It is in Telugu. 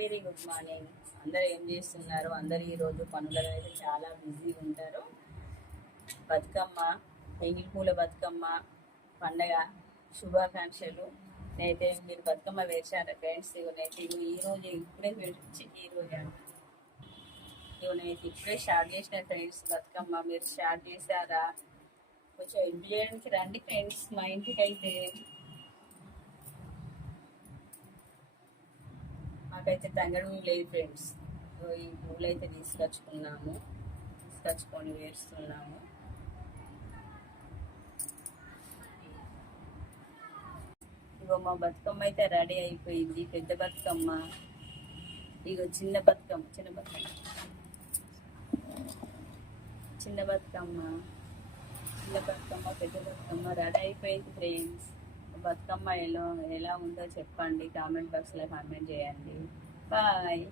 Very good morning. అందరు ఏం చేస్తున్నారు? అందరు ఈరోజు పనులలో అయితే చాలా బిజీగా ఉంటారు. బతుకమ్మ, ఎంగిలి పూల బతుకమ్మ పండగ శుభాకాంక్షలు. నేనైతే మీరు బతుకమ్మ వేర్చారా ఫ్రెండ్స్? నేనైతే ఈరోజు ఇప్పుడే నేనైతే ఇప్పుడే స్టార్ట్ చేసిన ఫ్రెండ్స్. బతుకమ్మ మీరు స్టార్ట్ చేశారా? కొంచెం హెల్ప్ చేయడానికి రండి ఫ్రెండ్స్ మా ఇంటికి. అయితే మాకైతే తంగడు లేదు ఫ్రెండ్స్. ఈ పూలు అయితే తీసుకొచ్చుకొని వేస్తున్నాము. ఇగో మా బతుకమ్మ అయితే రెడీ అయిపోయింది. పెద్ద బతుకమ్మ, ఇగో చిన్న బతుకమ్మ పెద్ద బతుకమ్మ రెడీ అయిపోయింది ఫ్రెండ్స్. బతుకమ్మ ఎలా ఉందో చెప్పండి, కామెంట్ బాక్స్లో కామెంట్ చేయండి. బాయ్.